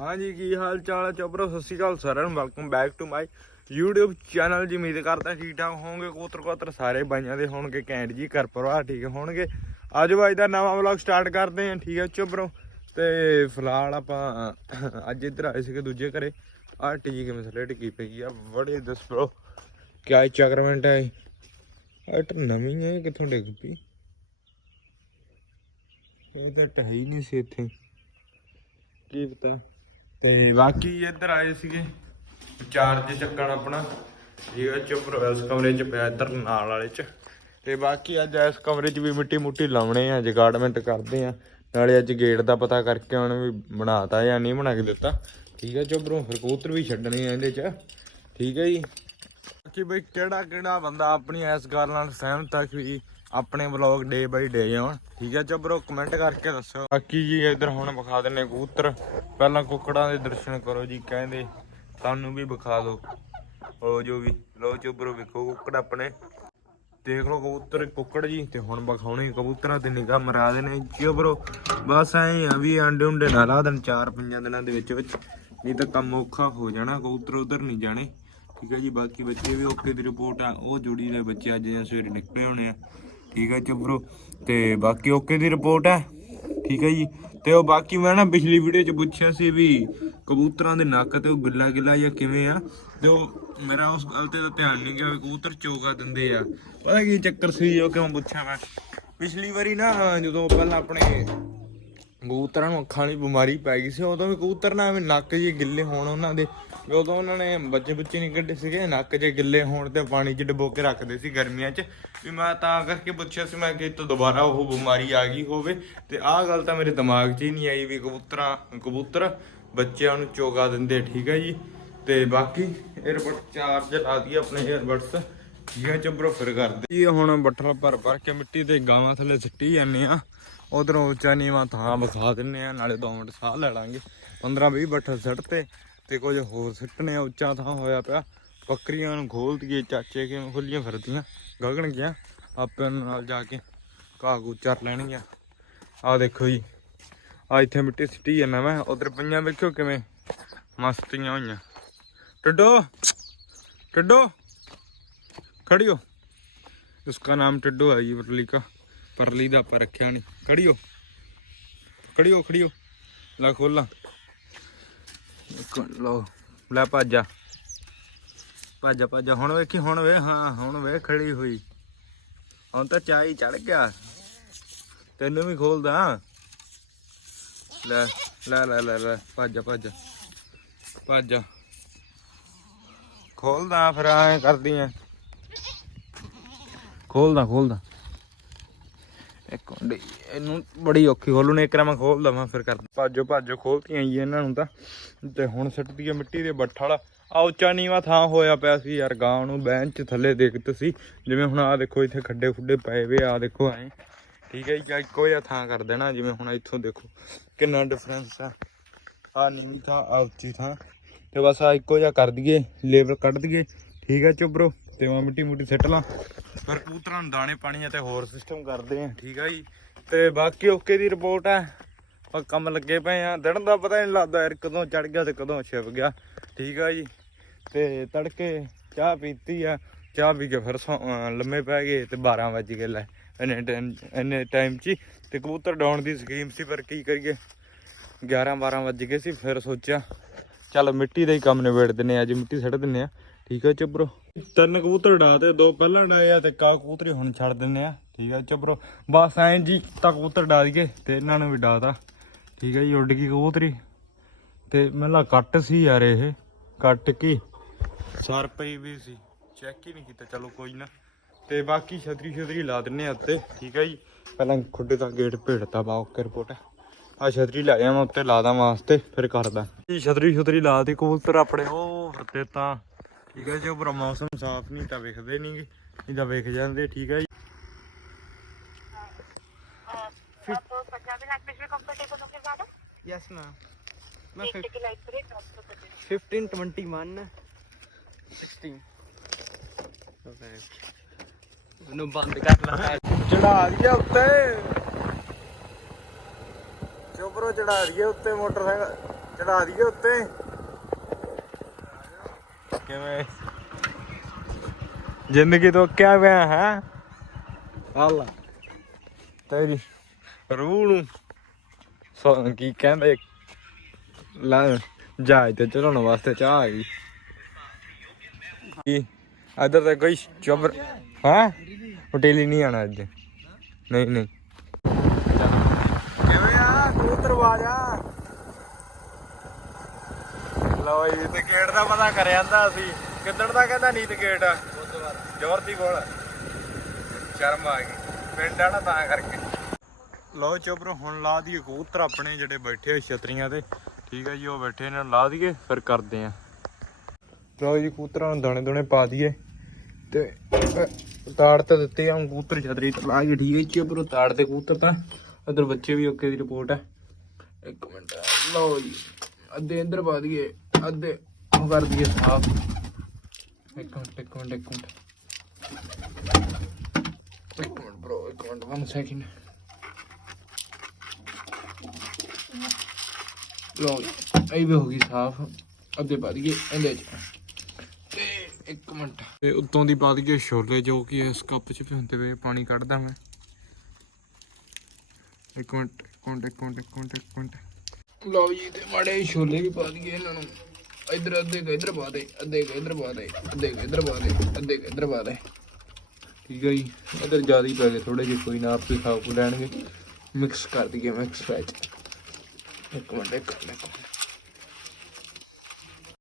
ਹਾਂਜੀ, ਕੀ ਹਾਲ ਚਾਲ ਹੈ? ਚੋਬਰੋ ਸਤਿ ਸ਼੍ਰੀ ਅਕਾਲ ਸਾਰਿਆਂ ਨੂੰ। Welcome back to my YouTube channel ਜੀ, ਉਮੀਦ ਕਰਦਾ ਠੀਕ ਠਾਕ ਹੋਵੋਗੇ। ਕੋਤਰ ਕੋਤਰ ਸਾਰੇ ਬਾਈਆਂ ਦੇ ਹੋਣਗੇ, ਕੈਂਟ ਜੀ, ਘਰ ਪਰਿਵਾਰ ਠੀਕ ਹੋਣਗੇ। ਅੱਜ ਬਾਈ ਦਾ ਨਵਾਂ ਵਲੌਗ ਸਟਾਰਟ ਕਰਦੇ ਹਾਂ। ਠੀਕ ਹੈ ਚੋਬਰੋ ਤੇ ਫਿਲਹਾਲ ਆਪਾਂ ਅੱਜ ਇੱਧਰ ਆਏ ਸੀਗੇ ਦੂਜੇ ਘਰੇ। ਆਹ ਟੀਕੀ ਕਿਵੇਂ ਥੱਲੇ ਟਿਕੀ ਪਈ ਆ, ਬੜੇ ਦੱਸ। ਬ్రో ਕਿਆ ਚੱਕਰਮੈਂਟ ਹੈ ਇਹ? ਨਵੀਂ ਹੈ ਕਿੱਥੋਂ ਡਿੱਗ ਪਈ? ਇਹ ਤਾਂ ਟਹੀ ਨਹੀਂ ਸੀ ਇੱਥੇ। ਕੀ ਪਤਾ। ਤੇ ਬਾਕੀ ਇੱਧਰ ਆਏ ਸੀਗੇ। ਚਾਰਜ ਚੱਕਣ ਆਪਣਾ। ਇਹ ਚੁੱਪ ਰਹੋ ਇਸ ਕਮਰੇ 'ਚ ਪਿਆ ਇੱਧਰ ਨਾਲ ਵਾਲੇ 'ਚ। ਤੇ ਬਾਕੀ ਅੱਜ ਇਸ ਕਮਰੇ 'ਚ ਵੀ ਮਿੱਟੀ ਮੁੱਟੀ ਲਾਉਣੇ ਆ, ਜਗਾੜਮੈਂਟ ਕਰਦੇ ਆ। ਨਾਲੇ ਅੱਜ ਗੇਟ ਦਾ ਪਤਾ ਕਰਕੇ ਉਹਨੇ ਵੀ ਬਣਾਤਾ ਜਾਂ ਨਹੀਂ ਬਣਾ ਕੇ ਦਿੱਤਾ। ਠੀਕ ਹੈ ਚੁੱਪਰੋਂ ਫਿਰ ਕਬੂਤਰ ਵੀ ਛੱਡਣੇ ਆ ਇਹਦੇ 'ਚ। ਠੀਕ ਹੈ ਜੀ। ਬਾਕੀ ਬਈ ਕਿਹੜਾ ਕਿਹੜਾ ਬੰਦਾ ਆਪਣੀ ਇਸ ਗੱਲ ਨਾਲ ਸਹਿਮਤ ਆ ਕਿ ਆਪਣੇ ਵਲੌਗ ਡੇ ਬਾਈ ਡੇ ਆਉਣ। ਠੀਕ ਹੈ ਚੁੱਪਰੋ ਕਮੈਂਟ ਕਰਕੇ ਦੱਸੋ। ਬਾਕੀ ਜੀ ਇੱਧਰ ਹੁਣ ਵਿਖਾ ਦਿੰਨੇ ਕਬੂਤਰ। ਪਹਿਲਾਂ ਕੁੱਕੜਾਂ ਦੇ ਦਰਸ਼ਨ ਕਰੋ ਜੀ, ਕਹਿੰਦੇ ਤੁਹਾਨੂੰ ਵੀ ਵਿਖਾ ਦਿਓ ਉਹ ਜੋ ਵੀ ਲੋ ਚੁੱਪਰੋ ਵੇਖੋ ਕੁੱਕੜ ਆਪਣੇ। ਦੇਖ ਲਓ ਕਬੂਤਰ, ਕੁੱਕੜ ਜੀ, ਤੇ ਹੁਣ ਵਿਖਾਉਣੇ ਕਬੂਤਰਾਂ ਤੇ ਨਿਗਾਹ ਮਰਾ ਦੇਣੇ। ਚੁੱਪਰੋ ਬਸ ਐਂ ਆ ਵੀ ਅੰਡੇ ਉਂਡੇ ਨਾ ਲਾ ਦੇਣ ਚਾਰ ਪੰਜਾਂ ਦਿਨਾਂ ਦੇ ਵਿੱਚ ਵਿੱਚ। ਨਹੀਂ ਤਾਂ ਕੰਮ ਔਖਾ ਹੋ ਜਾਣਾ, ਕਬੂਤਰ ਉਧਰ ਨਹੀਂ ਜਾਣੇ। ਠੀਕ ਹੈ ਜੀ, ਬਾਕੀ ਬੱਚੇ ਵੀ ਓਕੇ ਦੀ ਰਿਪੋਰਟ ਆ, ਉਹ ਜੁੜੀ ਦੇ ਬੱਚੇ ਅੱਜ ਜਾਂ ਸਵੇਰੇ ਨਿਕਲੇ ਹੋਣੇ ਆ। ਠੀਕ ਹੈ ਚੁੱਪਰੋ ਤੇ ਬਾਕੀ ਓਕੇ ਦੀ ਰਿਪੋਰਟ ਹੈ ਠੀਕ ਹੈ ਜੀ। ਤੇ ਉਹ ਬਾਕੀ ਮੈਂ ਨਾ ਪਿਛਲੀ ਵੀਡੀਓ 'ਚ ਪੁੱਛਿਆ ਸੀ ਵੀ ਕਬੂਤਰਾਂ ਦੇ ਨੱਕ ਤੇ ਉਹ ਗਿੱਲਾ ਗਿੱਲਾ ਜਾਂ ਕਿਵੇਂ ਆ, ਤੇ ਉਹ ਮੇਰਾ ਉਸ ਗੱਲ ਤੇ ਤਾਂ ਧਿਆਨ ਨਹੀਂ ਗਿਆ ਵੀ ਕਬੂਤਰ ਚੋਗਾ ਦਿੰਦੇ ਆ। ਪਤਾ ਕੀ ਚੱਕਰ ਸੀ ਉਹ ਕਿਉਂ ਪੁੱਛਿਆ ਮੈਂ? ਪਿਛਲੀ ਵਾਰੀ ਨਾ ਜਦੋਂ ਪਹਿਲਾਂ ਆਪਣੇ ਕਬੂਤਰਾਂ ਨੂੰ ਅੱਖਾਂ ਦੀ ਬਿਮਾਰੀ ਪੈ ਗਈ ਸੀ, ਉਦੋਂ ਵੀ ਕਬੂਤਰ ਨਾ ਐਵੇਂ ਨੱਕ ਜਿਹੇ ਗਿੱਲੇ ਹੋਣ ਉਹਨਾਂ ਦੇ। ਉਦੋਂ ਉਹਨਾਂ ਨੇ ਬੱਚੇ ਬੱਚੇ ਨਹੀਂ ਕੱਢੇ ਸੀਗੇ, ਨੱਕ ਜੇ ਗਿੱਲੇ ਹੋਣ ਤੇ ਪਾਣੀ 'ਚ ਡਬੋ ਕੇ ਰੱਖਦੇ ਸੀ ਗਰਮੀਆਂ 'ਚ। ਵੀ ਮੈਂ ਤਾਂ ਕਰਕੇ ਪੁੱਛਿਆ ਸੀ, ਮੈਂ ਕਿ ਤੋ ਦੁਬਾਰਾ ਉਹ ਬਿਮਾਰੀ ਆ ਗਈ ਹੋਵੇ। ਤੇ ਆਹ ਗੱਲ ਤਾਂ ਮੇਰੇ ਦਿਮਾਗ 'ਚ ਹੀ ਨਹੀਂ ਆਈ ਵੀ ਕਬੂਤਰਾਂ, ਕਬੂਤਰ ਬੱਚਿਆਂ ਨੂੰ ਚੋਗਾ ਦਿੰਦੇ, ਠੀਕ ਹੈ ਜੀ? ਤੇ ਬਾਕੀ 에ਅਰਬਡ ਚਾਰਜ ਲਾ ਦਈਏ ਆਪਣੇ 에ਅਰਬਡਸ ਜੀਆਂ ਚ ਬਰੋਫਰ ਕਰਦੇ। ਜੀ, ਹੁਣ ਬੱਠਲ ਭਰ ਭਰ ਕੇ ਮਿੱਟੀ ਤੇ ਗਾਵਾਂ ਥੱਲੇ ਸਿੱਟੀ ਜਾਂਦੇ ਆ। ਉਧਰੋਂ ਉੱਚਾ ਨੀਵਾ ਥਾਂ ਵਿਖਾ ਦਿੰਨੇ ਆ, ਨਾਲੇ 2 ਮਿੰਟ ਸਾਹ ਲੈ ਲਾਂਗੇ। 15 20 ਬੱਠਲ ਸੱਟ ਤੇ ਤੇ ਕੁਝ ਹੋਰ ਸਿੱਟਣੇ ਉੱਚਾ ਥਾਂ ਹੋਇਆ ਪਿਆ। ਬੱਕਰੀਆਂ ਨੂੰ ਖੋਲ ਦਈਏ ਚਾਚੇ ਕਿਵੇਂ ਖੁੱਲੀਆਂ ਫਿਰਦੀਆਂ ਗਗਣ ਗਿਆ ਆਪੇ ਨਾਲ ਜਾ ਕੇ ਘਾਹ ਘੂ ਚਰ ਲੈਣਗੀਆਂ। ਆ ਦੇਖੋ ਜੀ ਆ ਇੱਥੇ ਮਿੱਟੀ ਸਿੱਟੀ ਜਾਂਦਾ ਮੈਂ ਉਧਰ ਪਈਆਂ ਵੇਖਿਓ ਕਿਵੇਂ ਮਸਤੀਆਂ ਹੋਈਆਂ। ਟੱਡੋ ਟੱਡੋ ਖੜਿਓ। ਉਸਕਾ ਨਾਮ ਟੱਡੋ ਹੈ ਜੀ ਪਰਲੀ ਕਾ ਪਰਲੀ ਦਾ ਆਪਾਂ ਰੱਖਿਆ ਨਹੀਂ ਖੜਿਓ ਖੜਿਓ ਖੜਿਓ। ਲੈ ਖੋਲਾਂ। ਲੋ ਲੈ ਭਾਜਾ। ਭਾਜਾ ਭਾਜਾ। ਹੁਣ ਵੇਖੀ, ਹੁਣ ਵੇ, ਹਾਂ, ਹੁਣ ਵੇ ਖੜੀ ਹੋਈ। ਹੁਣ ਤਾਂ ਚਾਈ ਚੜ ਗਿਆ। ਤੈਨੂੰ ਵੀ ਖੋਲਦਾ। ਲੈ ਲੈ ਲੈ ਲੈ ਲੈ। ਭਾਜਾ ਭਾਜਾ। ਭਾਜਾ। ਖੋਲਦਾ ਫਿਰ, ਐ ਕਰਦੀ ਐ। ਖੋਲਦਾ ਖੋਲਦਾ। ਇੱਕ ਮਿੰਟ, ਇਹਨੂੰ ਬੜੀ ਔਖੀ ਖੋਲੂ ਨੇ ਇੱਕ ਰਾਂ ਮੈਂ ਖੋਲ ਦਵਾਂ ਫਿਰ ਕਰ ਭਾਜੋ ਭਾਜੋ ਖੋਲਤੀਆਂ ਜੀ ਇਹਨਾਂ ਨੂੰ ਤਾਂ। ਤੇ ਹੁਣ ਸਿੱਟਦੀ ਆ ਮਿੱਟੀ ਦੇ ਬੱਠ ਵਾਲਾ। ਆ ਉੱਚਾ ਨੀਵਾ ਥਾਂ ਹੋਇਆ ਪਿਆ ਸੀ ਯਾਰ ਗਾਂ ਨੂੰ ਬੈਂਚ ਥੱਲੇ ਦੇਖ ਸੀ। ਜਿਵੇਂ ਹੁਣ ਆ ਦੇਖੋ, ਇੱਥੇ ਖੱਡੇ ਖੁੱਡੇ ਪਏ ਵੇ ਆ ਦੇਖੋ ਐ। ਠੀਕ ਹੈ ਜੀ ਇੱਕੋ ਜਿਹਾ ਥਾਂ ਕਰ ਦੇਣਾ, ਜਿਵੇਂ ਹੁਣ ਇੱਥੋਂ ਦੇਖੋ, ਕਿੰਨਾ ਡਿਫਰੈਂਸ ਆ। ਆ ਨੀਵੀਂ ਥਾਂ ਆ ਉੱਚੀ ਥਾਂ। ਤੇ ਬਸ ਆ ਇੱਕੋ ਜਿਹਾ ਕਰ ਦਈਏ ਲੇਬਲ ਕੱਢ ਦਈਏ। ਠੀਕ ਹੈ ਚੁੱਬਰੋ ਤੇ ਮੈਂ ਮਿੱਟੀ ਮੁੱਟੀ ਸਿੱਟ ਲਾਂ। ਫਿਰ ਕਬੂਤਰਾਂ ਨੂੰ ਦਾਣੇ ਪਾਣੀ ਤੇ ਹੋਰ ਸਿਸਟਮ ਕਰਦੇ ਆ। ਠੀਕ ਆ ਜੀ। ਤੇ ਬਾਕੀ ਓਕੇ ਦੀ ਰਿਪੋਰਟ ਆ। ਆਪਾਂ ਕੰਮ ਲੱਗੇ ਪਏ ਆ। ਦਿਨ ਦਾ ਪਤਾ ਨਹੀਂ ਲੱਗਦਾ ਯਾਰ ਕਦੋਂ ਚੜ ਗਿਆ ਤੇ ਕਦੋਂ ਛਿਪ ਗਿਆ। ਠੀਕ ਆ ਜੀ। ਤੇ ਤੜਕੇ ਚਾਹ ਪੀਤੀ ਆ। ਚਾਹ ਪੀ ਕੇ ਫਿਰ ਸੌਂ- ਲੰਮੇ ਪੈ ਗਏ ਤੇ 12 ਵਜ ਗਏ ਲੈ। ਇੰਨੇ ਟਾਈਮ ਇੰਨੇ ਟਾਈਮ 'ਚ ਹੀ। ਤੇ ਕਬੂਤਰ ਡਾਉਣ ਦੀ ਸਕੀਮ ਸੀ, ਪਰ ਕੀ ਕਰੀਏ? 11 12 ਵਜ ਗਏ ਸੀ, ਫਿਰ ਸੋਚਿਆ, ਚੱਲ ਮਿੱਟੀ ਦਾ ਹੀ ਕੰਮ ਨਿਬੇੜ ਦਿੰਨੇ ਆ। ਅੱਜ ਮਿੱਟੀ ਸੱਟ ਦਿੰਨੇ ਆ। ਠੀਕ ਆ ਚੁੱਬਰੋ ਤਿੰਨ ਕਬੂਤਰ ਡਾ ਤੇ ਦੋ ਪਹਿਲਾਂ ਡਾਏ ਆ ਤੇ ਕਾ ਕਬੂਤਰੀ ਹੁਣ ਛੱਡ ਦਿੰਨੇ ਆ। ਠੀਕ ਆ ਚੁੱਬਰੋ ਬਸ ਐਂ ਜੀ, ਤਾਂ ਕਬੂਤਰ ਡਾ ਦਈਏ ਤੇ ਇਹਨਾਂ ਨੂੰ ਵੀ ਡਾਤਾ ਠੀਕ ਆ ਜੀ, ਉੱਡ ਗਈ ਕਬੂਤਰੀ। ਤੇ ਮੈਨੂੰ ਕੱਟ ਸੀ ਯਾਰ ਇਹ। ਕੱਟ ਕੀ? ਸਰ ਪਈ ਵੀ ਸੀ। ਚੈੱਕ ਹੀ ਨਹੀਂ ਕੀਤਾ, ਚਲੋ ਕੋਈ ਨਾ। ਤੇ ਬਾਕੀ ਛਤਰੀ ਛਤਰੀ ਲਾ ਦਿੰਨੇ ਆ ਉੱਤੇ। ਠੀਕ ਆ ਜੀ, ਪਹਿਲਾਂ ਖੁੱਡੇ ਦਾ ਗੇਟ ਭੇੜਤਾ ਬਾ ਓਕੇ ਰਿਪੋਰਟ। ਆ ਛਤਰੀ ਲੈ ਜਾ ਉੱਤੇ, ਲਾ ਦਾਂ ਵਾਸਤੇ, ਫਿਰ ਕਰਦਾ। ਜੀ, ਛਤਰੀ ਛਤਰੀ ਲਾ ਦੀ ਕਬੂਤਰ ਆਪਣੇ ਉਹ ਤੇ ਤਾਂ। ਠੀਕ ਹੈ ਜੀ ਉਪਰ ਮੌਸਮ ਸਾਫ਼ ਨਹੀਂ ਤਾਂ ਵਿਖਦੇ ਨਹੀਂਗੇ ਨਹੀਂ ਤਾਂ ਵਿਖ ਜਾਂਦੇ ਠੀਕ ਹੈ ਜੀ आप पंजाबी लैंग्वेज में कंफर्टेबल होंगे ज्यादा यस मैम मैं एक की लाइक करिए ट्रांसफर कर दें फिफ्टीन ट्वेंटी वन सिक्सटीन ਉਹਨੂੰ ਬੰਦ ਕਰ ਲਾ ਚੜਾ ਦਈਏ ਉੱਤੇ ਚੋਪਰੋ ਚੜਾ ਦਈਏ ਉੱਤੇ ਮੋਟਰਸਾਈਕਲ ਚੜਾ ਦਈਏ ਉੱਤੇ ਕਿਵੇਂ? ਜ਼ਿੰਦਗੀ ਤੋਂ ਕਿਆ ਪਿਆ ਹੈ? ਆਲਾ ਤੇਰੀ ਰੂਹ ਨੂੰ ਸੋ ਕੀ ਕਹਿੰਦੇ? ਲਾ ਜਹਾਜ਼ ਤੇ ਚੜਾਉਣ ਵਾਸਤੇ ਚਾਹ ਆ ਗਈ। ਕੀ? ਇਧਰ ਤਾਂ ਕੋਈ ਚੋਬਰ ਹਾਂ? ਹੋਟੇਲੀ ਨਹੀਂ ਆਣਾ ਅੱਜ ਨਹੀਂ ਨਹੀਂ। ਕਿਵੇਂ ਆ? ਕਬੂਤਰ ਬਾਜਾ ਲਓ ਜੀ, ਤੇ ਗੇਟ ਦਾ ਪਤਾ ਕਰ ਜਾਂਦਾ ਸੀ ਕਿੱਦਣ ਦਾ ਕਹਿੰਦਾ ਨੀਤ ਗੇਟ? ਜ਼ੋਰ ਕੋਲ ਸ਼ਰਮ ਆ ਗਈ। ਪਿੰਡ ਆ ਨਾ ਤਾਂ ਕਰਕੇ। ਲਓ ਚੋਬਰ ਹੁਣ ਲਾ ਦਈਏ ਕਬੂਤਰ ਆਪਣੇ ਜਿਹੜੇ ਬੈਠੇ ਆ ਛਤਰੀਆਂ ਤੇ। ਠੀਕ ਹੈ ਜੀ, ਉਹ ਬੈਠੇ ਨੇ, ਲਾ ਦਈਏ, ਫਿਰ ਕਰਦੇ ਆ। ਲਓ ਜੀ, ਕਬੂਤਰਾਂ ਨੂੰ ਦਾਣੇ ਦੋਣੇ ਪਾ ਦਈਏ। ਤੇ ਤਾੜ ਤਾਂ ਦਿੱਤੇ ਆ ਕਬੂਤਰ ਛਤਰੀ ਤੇ ਲਾ ਕੇ ਠੀਕ ਹੈ ਚੋਬਰ ਤਾੜ ਤੇ ਕਬੂਤਰ ਤਾਂ। ਉਧਰ ਬੱਚੇ ਵੀ ਓਕੇ ਦੀ ਰਿਪੋਰਟ ਆ। ਇੱਕ ਮਿੰਟ, ਲਓ ਜੀ, ਅੱਧੇ ਅੰਦਰ ਪਾ ਦਈਏ। ਅੱਧੇ ਉਹ ਕਰ ਦਈਏ ਸਾਫ਼ ਇੱਕ ਮਿੰਟ ਇੱਕ ਮਿੰਟ ਇੱਕ ਮਿੰਟ। ਇੱਕ ਮਿੰਟ ਬ్రో ਇੱਕ ਮਿੰਟ 1 ਸੈਕਿੰਡ ਜੀ, ਇਹ ਵੀ ਹੋ ਗਈ ਸਾਫ਼। ਅੱਧੇ ਪਾ ਦਈਏ ਇਹਦੇ ਚ। ਤੇ ਇੱਕ ਮਿੰਟ। ਤੇ ਉੱਤੋਂ ਦੀ ਪਾ ਦਈਏ ਛੋਲੇ ਜੋ ਕਿ ਇਸ ਕੱਪ ਚ ਭਿਉਂਦੇ ਵੇ ਪਾਣੀ ਕੱਢਦਾ ਮੈਂ। ਇੱਕ ਮਿੰਟ ਇੱਕ ਮਿੰਟ ਇੱਕ ਮਿੰਟ ਇੱਕ ਮਿੰਟ ਲਓ ਜੀ ਤੇ ਮਾੜੇ ਛੋਲੇ ਵੀ ਪਾ ਦਈਏ ਇਹਨਾਂ ਨੂੰ। ਇਧਰ, ਅੱਧੇ ਕੁ ਇੱਧਰ ਪਾ ਦੇ, ਅੱਧੇ ਕੁ ਇੱਧਰ ਪਾ ਦੇ, ਅੱਧੇ ਕੁ ਇੱਧਰ ਪਾ ਦੇ, ਅੱਧੇ ਕੁ ਇੱਧਰ ਪਾ ਦੇ। ਠੀਕ ਹੈ ਜੀ, ਇਧਰ ਜ਼ਿਆਦਾ ਹੀ ਪੈ ਗਏ ਥੋੜੇ ਜਿਹੇ, ਕੋਈ ਨਾ ਆਪੇ ਖਾ ਖੂ ਲੈਣਗੇ। ਮਿਕਸ ਕਰ ਦਈਏ ਮਿਕਸ ਵਿੱਚ ਇੱਕ ਮਿੰਟ ਇੱਕ ਮਿੰਟ ਇੱਕ ਮਿੰਟ।